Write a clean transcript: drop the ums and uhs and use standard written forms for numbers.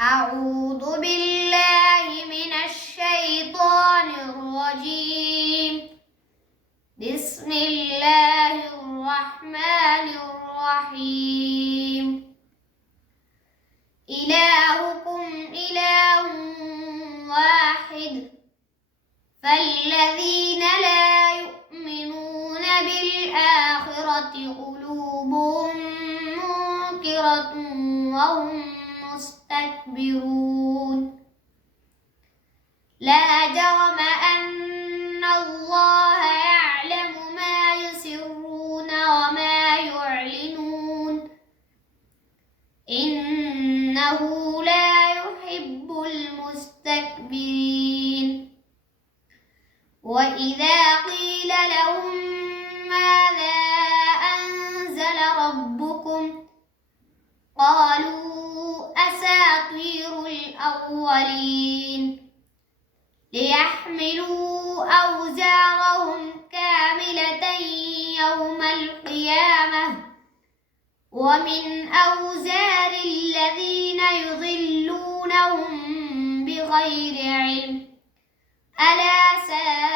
أعوذ بالله من الشيطان الرجيم. بسم الله الرحمن الرحيم. إلهكم إله واحد، فالذين لا يؤمنون بالآخرة قلوبهم منكرة وهم مستكبرون. لا جرم أن الله يعلم ما يسرون وما يعلنون، إنه لا يحب المستكبرين. وإذا قيل لهم ماذا أنزل ربكم قالوا أساطير الأولين، ليحملوا أوزارهم كاملة يوم القيامة ومن أوزار الذين يضلونهم بغير علم، ألا ساء